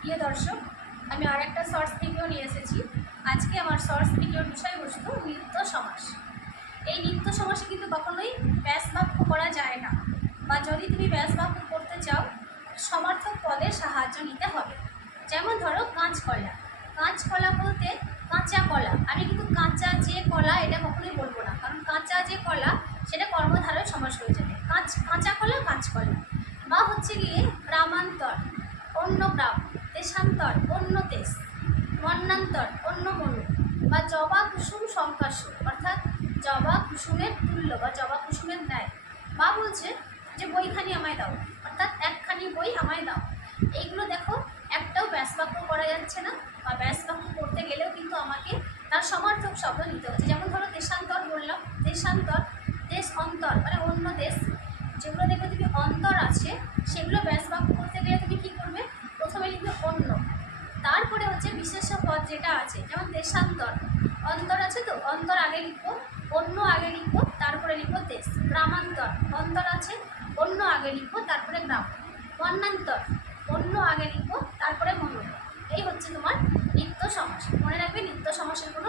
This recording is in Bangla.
প্রিয় দর্শক, আমি আর একটা শর্টস ভিডিও নিয়ে এসেছি। আজকে আমার শর্টস ভিডিওর বিষয়বস্তু নিত্য সমাস। এই নিত্য সমাসে কিন্তু কখনোই ব্যাস বাক্য করা যায় না, বা যদি তুমি ব্যাস বাক্য করতে চাও সমার্থক পদের সাহায্য নিতে হবে। যেমন ধরো কাঁচকলা। কাঁচকলা বলতে কাঁচা কলা। আমি কিন্তু কাঁচা যে কলা এটা কখনোই বলবো না, কারণ কাঁচা যে কলা সেটা কর্মধারয় সমাস হয়ে যাবে। কাঁচা কলা কাঁচকলা। বা হচ্ছে গিয়ে গ্রামান্তর, অন্য গ্রাম। দেশান্তর, অন্য দেশ। মন্বন্তর, অন্য মনু। বা জবা কুসুম সংকাশ্য, অর্থাৎ জবা কুসুমের তুল্য বা জবা কুসুমের ন্যায়। বা বলছে যে বইখানি আমায় দাও, অর্থাৎ একখানি বই আমায় দাও। এইগুলো দেখো একটাও ব্যাস বাক্য করা যাচ্ছে না, বা ব্যাস বাক্য করতে গেলেও কিন্তু আমাকে তার সমার্থক শব্দ নিতে হচ্ছে। যেমন ধরো দেশান্তর বললাম, দেশান্তর, দেশ অন্তর মানে অন্য দেশ। যেগুলো দেখবে তুমি অন্তর আছে সেগুলো ব্যাস বাক্য করতে গেলে তুমি কী করবে? প্রথমে লিখবে অন্য, তারপরে হচ্ছে বিশেষ্য পদ যেটা আছে, যেমন দেশান্তর, অন্তর আছে তো অন্তর আগে লিখবো, অন্য আগে লিখবো, তারপরে লিখবো দেশ। গ্রামান্তর, অন্তর আছে, অন্য আগে লিখবো, তারপরে গ্রাম। মন্বন্তর, অন্য আগে লিখবো, তারপরে মনু। এই হচ্ছে তোমার নিত্য সমাস। মনে রাখবে নিত্য সমাসের কোনো